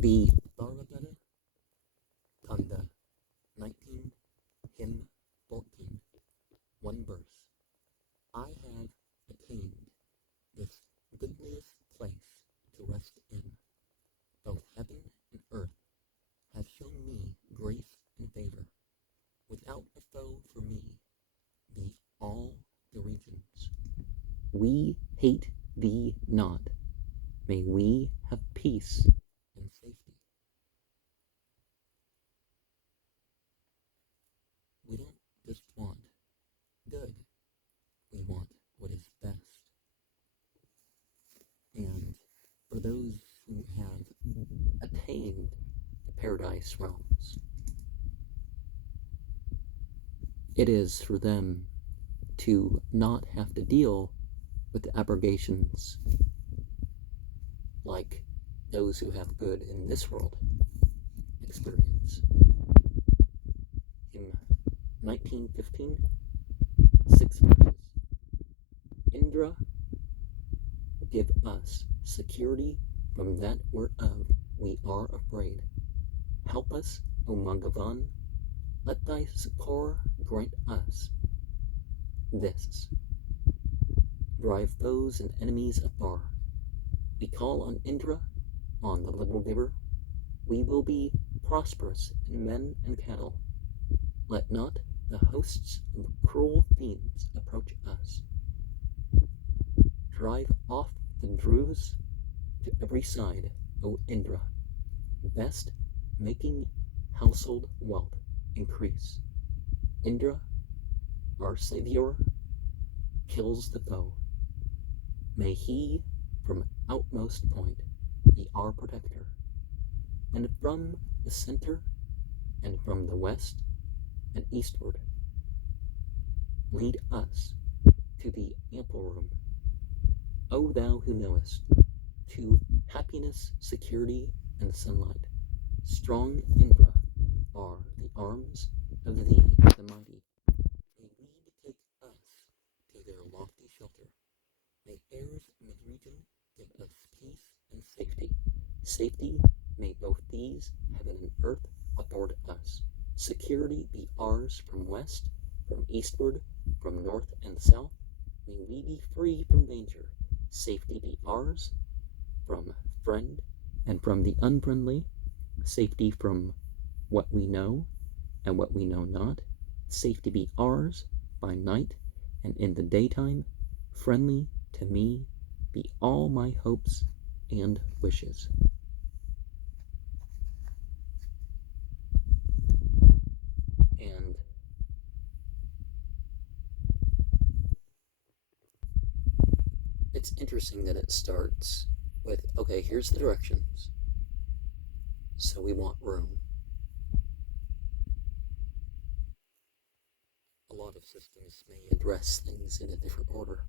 The Atharvaveda, Kanda, 19, hymn 14, one verse. I have attained this goodliest place to rest in. Both heaven and earth have shown me grace and favor. Without a foe for me, be all the regions. We hate thee not. May we have peace and safety. We don't just want good, we want what is best. And for those who have attained the paradise realms, it is for them to not have to deal with the abrogations like those who have good in this world experience. In 1915, 6 verses. Indra, give us security from that whereof we are afraid. Help us, O Bhagavan, let thy succor grant us this. Drive foes and enemies afar. We call on Indra, on the liberal giver. We will be prosperous in men and cattle. Let not the hosts of cruel fiends approach us. Drive off the Drus to every side, O Indra, best making household wealth increase. Indra, our savior, kills the foe. May he from outmost point be our protector, and from the center and from the west and eastward lead us to the ample room. O thou who knowest, to happiness, security, and sunlight, strong Indra are the arms of thee, the mighty. May we betake us to their lofty shelter. May heirs mid-region give us peace and safety. Safety may both these, heaven and earth, afford us. Security be ours from west, from eastward, from north and south. May we be free from danger. Safety be ours from friend and from the unfriendly. Safety from what we know and what we know not. Safety be ours by night and in the daytime. Friendly to me be all my hopes and wishes. And it's interesting that it starts with, okay, here's the directions. So we want room. A lot of systems may address things in a different order.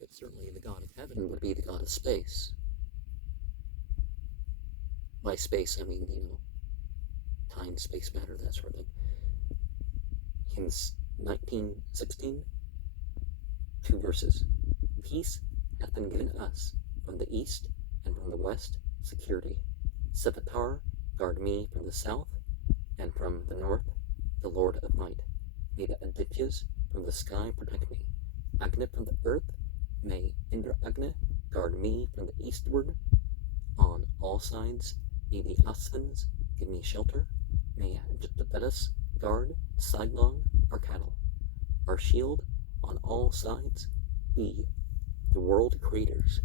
But certainly the god of heaven would be the god of space. By space, I mean, time, space, matter, that sort of thing. Hymns 19:16, 2 verses. Peace hath been given us from the east and from the west, security. Sevatar, guard me from the south and from the north, the Lord of might. May the Adityas from the sky protect me. Agni from the earth, may Indra Agni guard me from the eastward. On all sides, may the Asvins give me shelter. May the Vedas guard sidelong our cattle. Our shield on all sides be the world creators.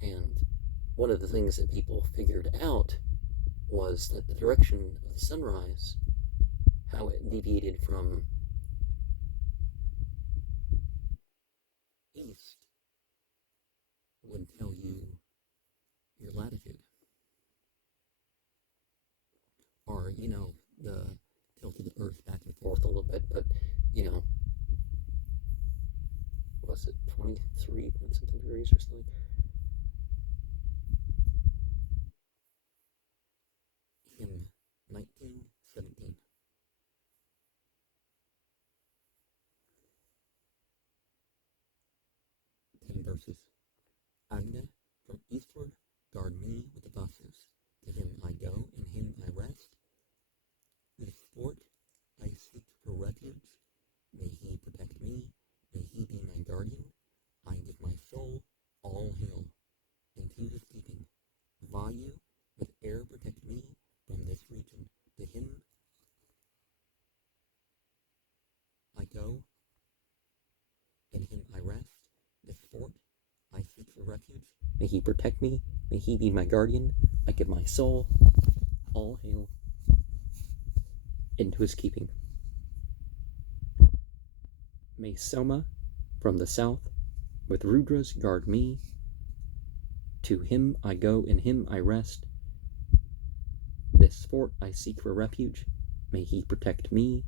And one of the things that people figured out was that the direction of the sunrise, how it deviated from east, would tell you your latitude. Or, the tilt of the earth back and forth a little bit, but, was it 23 point something degrees or something? Hymn 19:17. 10 verses. May he protect me. May he be my guardian. I give my soul, all hail, into his keeping. May Soma from the south with Rudras guard me. To him I go, in him I rest. This fort I seek for refuge. May he protect me.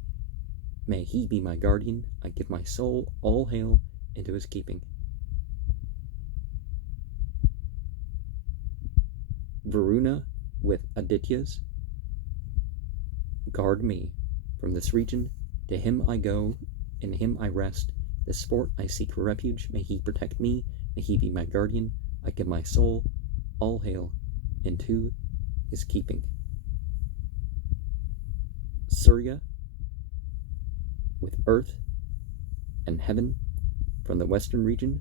May he be my guardian. I give my soul, all hail, into his keeping. Varuna with Adityas guard me. From this region, to him I go, in him I rest. This fort I seek for refuge. May he protect me. May he be my guardian. I give my soul, all hail, into his keeping. Surya with earth and heaven from the western region,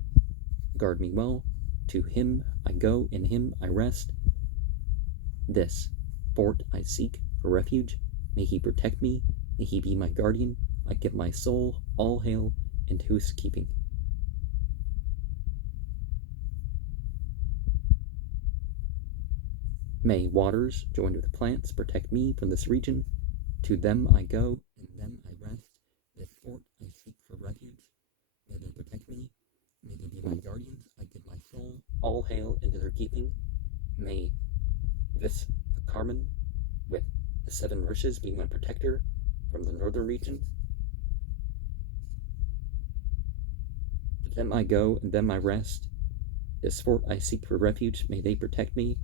guard me well. To him I go, in him I rest. This fort I seek for refuge. May he protect me. May he be my guardian. I give my soul, all hail, into his keeping. May waters joined with plants protect me from this region. To them I go, in them I rest. This fort I seek for refuge. May they protect me. May they be my guardians. I give my soul, all hail, into their keeping. May this Carmen with the 7 rishis be my protector from the northern region. To them I go, in them I rest. This fort I seek for refuge. May they protect me.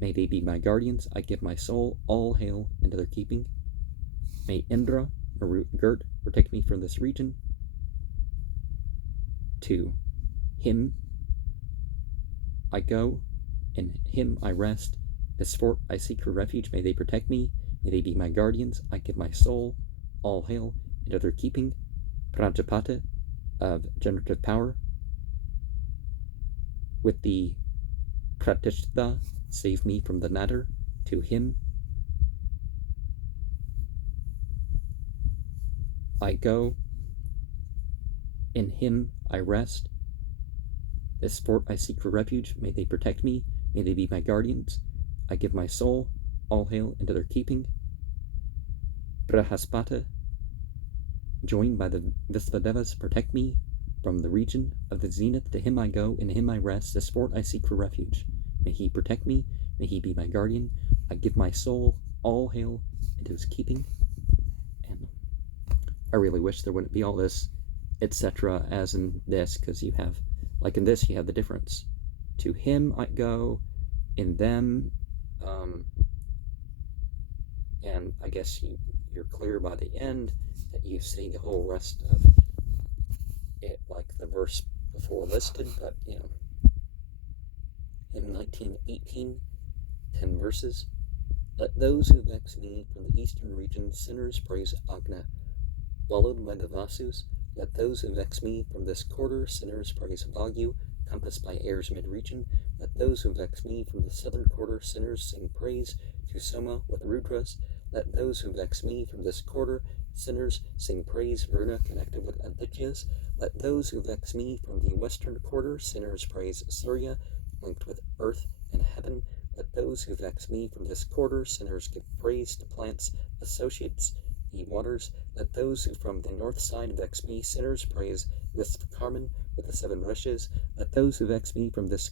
May they be my guardians. I give my soul, all hail, into their keeping. May Indra, Marut, Gert protect me from this region. To him I go, in him I rest. This fort I seek for refuge. May they protect me. May they be my guardians. I give my soul, all hail, into their keeping. Prajapata of generative power. With the Pratishta, save me from the natter. To him I go, in him I rest. This fort I seek for refuge. May they protect me. May they be my guardians. I give my soul, all hail, into their keeping. Brahaspata, joined by the Visvadevas, protect me from the region of the zenith. To him I go, in him I rest. This fort I seek for refuge. May he protect me. May he be my guardian. I give my soul, all hail, into his keeping. And I really wish there wouldn't be all this, etc. as in this, because you have, like in this, you have the difference. To him I go, in them, and I guess you're clear by the end that you see the whole rest of it, like the verse before listed, but in 1918, 10 verses. Let those who vex me from the eastern region, sinners praise Agna, followed by the Vasus. Let those who vex me from this quarter, sinners praise Vayu, compassed by air's mid-region. Let those who vex me from the southern quarter, sinners sing praise to Soma with Rudras. Let those who vex me from this quarter, sinners sing praise, Varuna connected with Adityas. Let those who vex me from the western quarter, sinners praise Surya, linked with earth and heaven. Let those who vex me from this quarter, sinners give praise to plants, associates, ye waters. Let those who from the north side vex me, sinners praise this Carmen with the 7 rishis. Let those who vex me from this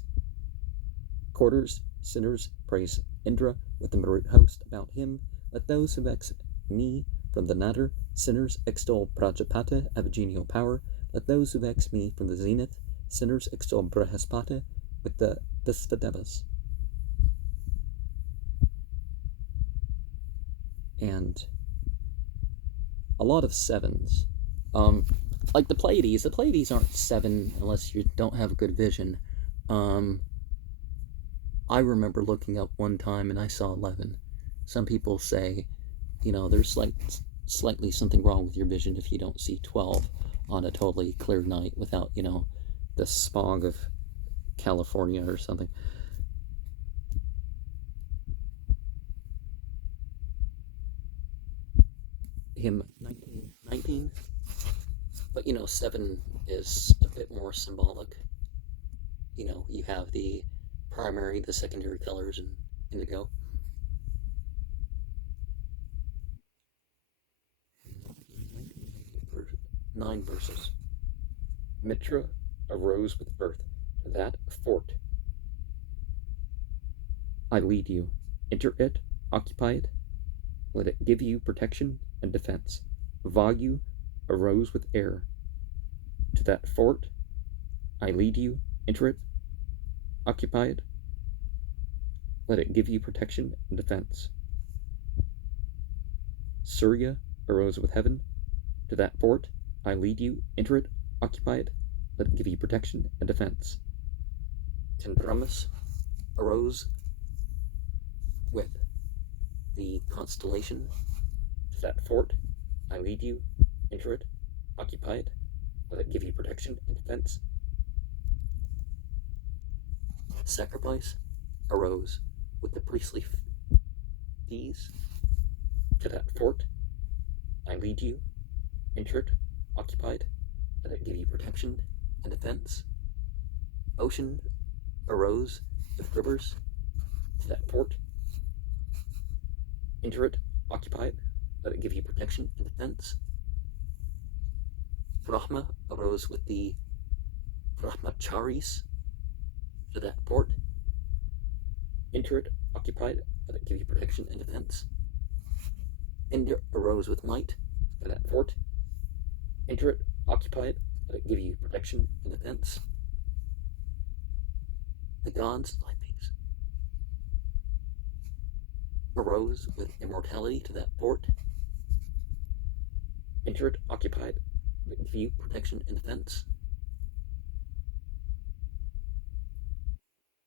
quarters, sinners praise Indra with the Marut host about him. Let those who vex me from the natter, sinners extol Prajapata of genial power. Let those who vex me from the zenith, sinners extol Brahaspata with the Visvadevas. And a lot of 7s. Like the Pleiades aren't 7 unless you don't have a good vision. I remember looking up one time and I saw 11. Some people say, there's slightly something wrong with your vision if you don't see 12 on a totally clear night without, the smog of California or something. Him 1919, but 7 is a bit more symbolic. you have the primary, the secondary colors in indigo. 9 verses. Mitra arose with earth to that fort. I lead you. Enter it, occupy it, let it give you protection and defense. Vayu arose with air to that fort. I lead you. Enter it, occupy it, let it give you protection and defense. Surya arose with heaven to that fort. I lead you. Enter it, occupy it, let it give you protection and defense. Chandramas arose with the constellation to that fort. I lead you. Enter it, occupy it, let it give you protection and defense. Sacrifice arose with the priestly fees to that fort. I lead you. Enter it, occupy it, let it give you protection and defense. Ocean arose with rivers to that fort. Enter it, occupy it, let it give you protection and defense. Brahma arose with the brahmacharis to that fort. Enter it, occupy it, let it give you protection and defense. Indra arose with light to that fort. Enter it, occupy it, let it give you protection and defense. The gods, light beings, arose with immortality to that fort. Enter it, occupy it, let it give you protection and defense.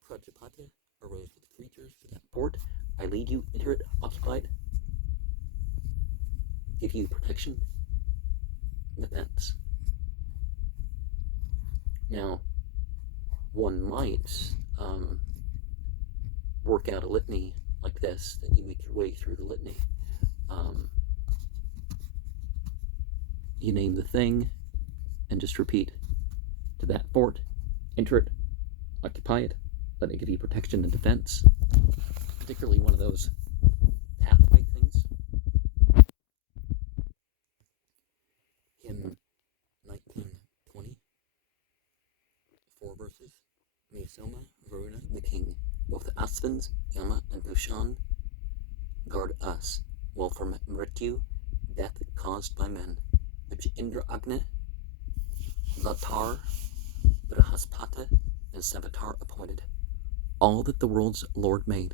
Prajapati arose with creatures to that fort. I lead you. Enter it, occupy it, give you protection and defense. Now, one might work out a litany like this, that you make your way through the litany. You name the thing and just repeat to that fort. Enter it, occupy it, let it give you protection and defense. Particularly one of those pathway things. Hymn 1920, 4 verses. May Soma, Varuna, the king, both Asvins, Yama, and Bhushan, guard us, while from Mrityu, death caused by men, which Indra Agni, Latar, Brihaspata, and Savitar appointed, all that the world's Lord made,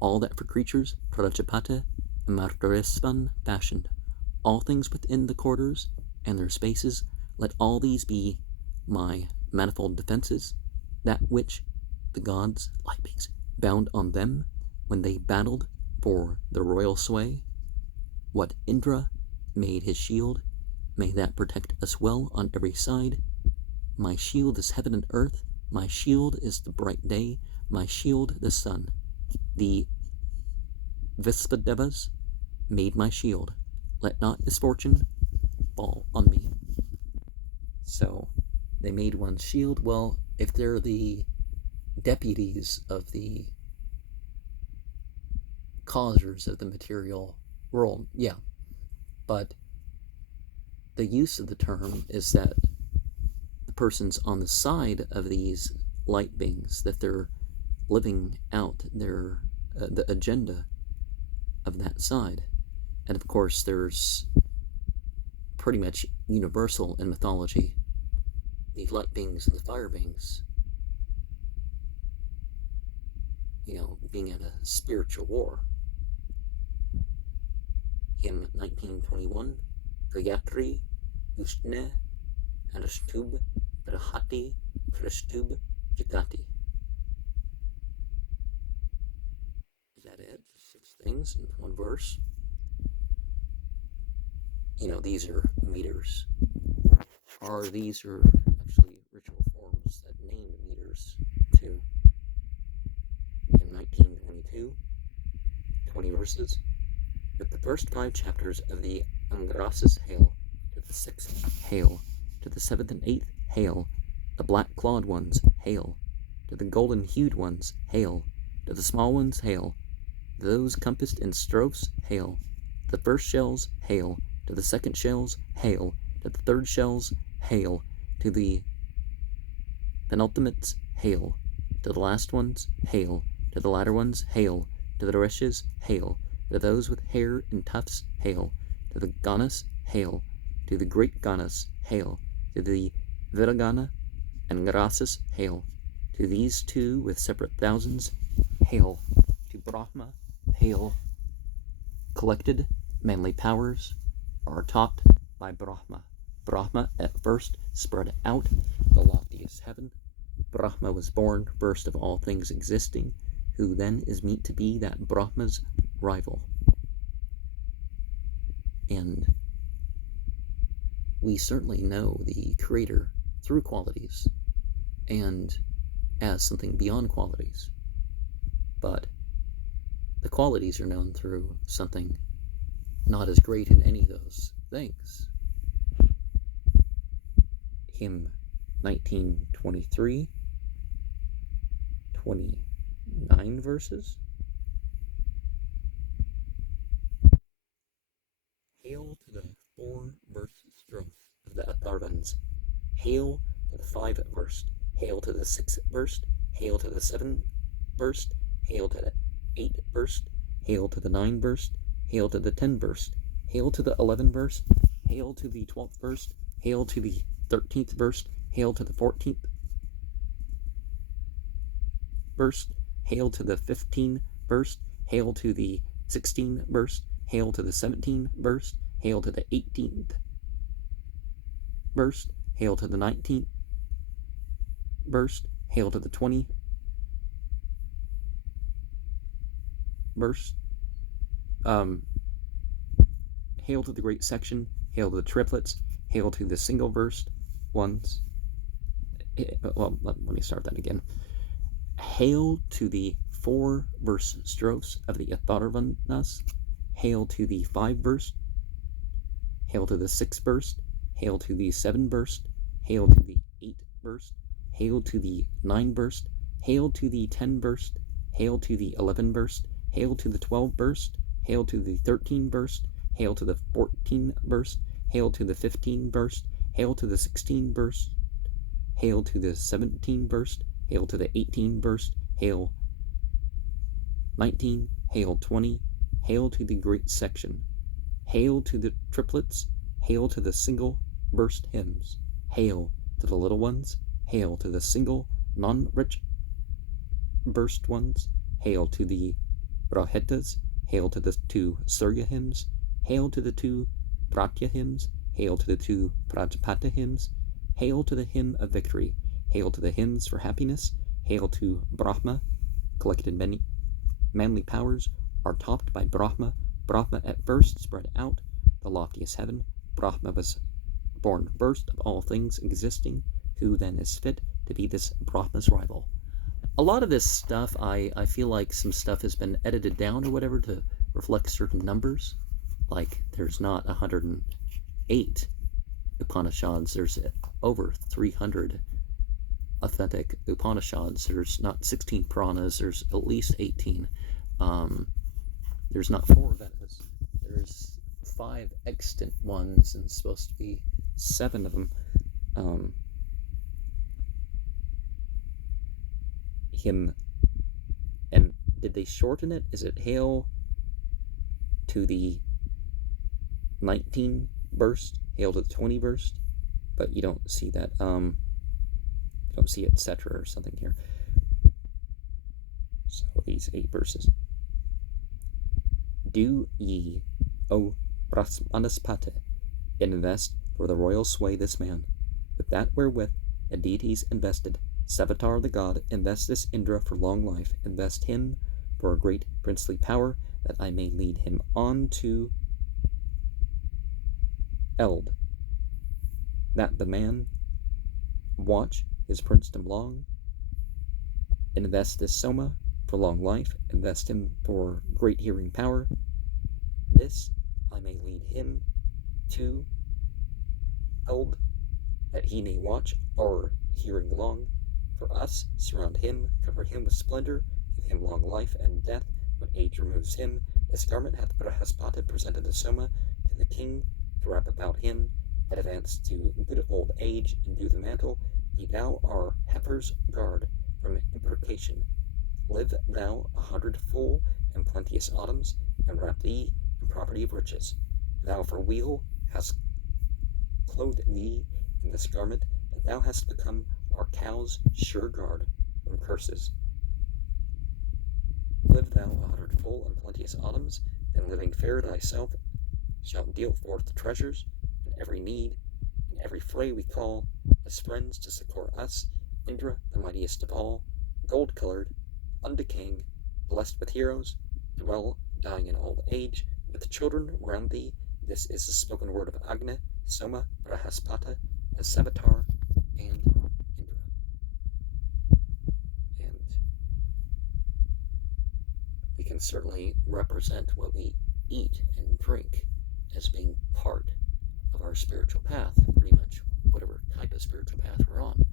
all that for creatures Prajapata and Margarisvan fashioned, all things within the quarters and their spaces, let all these be my manifold defenses, that which the gods, light beings, bound on them when they battled for the royal sway. What Indra made his shield, may that protect us well on every side. My shield is heaven and earth, my shield is the bright day, my shield the sun. The Vispadevas made my shield, let not misfortune fall on me. So they made one shield. Well, if they're the deputies of the causers of the material world, yeah. But the use of the term is that the person's on the side of these light beings, that they're living out their the agenda of that side. And of course, there's pretty much universal in mythology, the light beings and the fire beings, being at a spiritual war. Hymn 1921, Gayatri, Ushne, Arashtub, Brahati, Prashtub, Jagati. Is that it? 6 things in one verse. These are meters. These are actually ritual forms that name meters too. In 1922, 20 verses. With the first 5 chapters of the Angrases hail, to the 6th hail, to the 7th and 8th hail, the black-clawed ones hail, To the golden-hued ones, hail. To the small ones, hail. To those compassed in strophes, hail. To the first shells, hail. To the second shells, hail. To the third shells, hail. To the penultimates, hail. To the last ones, hail. To the latter ones, hail. To the wretches, hail. To those with hair and tufts, hail. To the Ganas, hail. To the great Ganas, hail. To the Viragana and Grasis, hail. To these two with separate thousands, hail. To Brahma, hail. Collected manly powers are taught by Brahma. Brahma at first spread out the loftiest heaven. Brahma was born first of all things existing, who then is meet to be that Brahma's rival. And we certainly know the Creator through qualities and as something beyond qualities. But the qualities are known through something not as great in any of those things. Hymn 1923, 29 verses. Hail to the 4-verse strophe of the Atharvaveds. Hail to the 5th verse. Hail to the 6th verse. Hail to the 7th verse. Hail to the 8th verse. Hail to the 9th verse. Hail to the 10th verse. Hail to the 11th verse. Hail to the 12th verse. Hail to the 13th verse. Hail to the 14th verse. Hail to the 15th verse. Hail to the 16th verse. Hail to the 17th verse. Hail to the 18th verse. Hail to the 19th verse. Hail to the 20th verse. Hail to the great section. Hail to the triplets. Hail to the single verse ones. Well, let me start that again. Hail to the 4-verse strophes of the Atharvavedas. Hail to the 5th verse. Hail to the 6th verse. Hail to the 7th verse. Hail to the 8th verse. Hail to the 9th verse. Hail to the 10th verse. Hail to the 11th verse. Hail to the 12th verse. Hail to the 13th verse. Hail to the 14th verse. Hail to the 15th verse. Hail to the 16th verse. Hail to the 17th verse. Hail to the 18th verse. Hail 19. Hail 20. Hail to the great section. Hail to the triplets. Hail to the single verse hymns. Hail to the little ones. Hail to the single non-rich versed ones. Hail to the Brahetas. Hail to the 2 Surya hymns. Hail to the 2 Pratya hymns. Hail to the 2 Prajapata hymns. Hail to the hymn of victory. Hail to the hymns for happiness. Hail to Brahma. Collected manly powers are topped by Brahma. Brahma at first spread out the loftiest heaven. Brahma was born first of all things existing, who then is fit to be this Brahma's rival. A lot of this stuff, I feel like some stuff has been edited down or whatever to reflect certain numbers. Like, there's not 108 Upanishads, there's over 300 authentic Upanishads. There's not 16 Puranas, there's at least 18. There's not 4 Vedas. There's 5 extant ones, and supposed to be 7 of them. And did they shorten it? Is it Hail to the 19 verse, Hail to the 20 verse? But you don't see that. You don't see etc. or something here. So these 8 verses. Do ye, O Brahmanaspate, invest for the royal sway this man, with that wherewith the deities invested. Savitar the god, invest this Indra for long life, invest him for a great princely power, that I may lead him on to Eld, that the man watch his princedom long. Invest this Soma for long life, invest him for great hearing power. This I may lead him to Eld, that he may watch our hearing long. For us, surround him, cover him with splendor, give him long life and death. When age removes him, this garment hath Brahaspata presented the Soma to the king to wrap about him, that advance to good old age, and do the mantle. Be thou our heifer's guard from imprecation. Live thou 100 full and plenteous autumns, and wrap thee in property of riches. Thou for weal hast clothed thee in this garment, that thou hast become our cow's sure guard from curses. Live thou 100 full and plenteous autumns, then living fair thyself shalt deal forth treasures in every need. In every fray we call as friends to succor us, Indra, the mightiest of all, gold-colored, undecaying, blessed with heroes, dwell, dying in old age, with children round thee. This is the spoken word of Agni, Soma, Brahaspata, and Savitar, and Indra. And we can certainly represent what we eat and drink as being part of our spiritual path, pretty much whatever type of spiritual path we're on.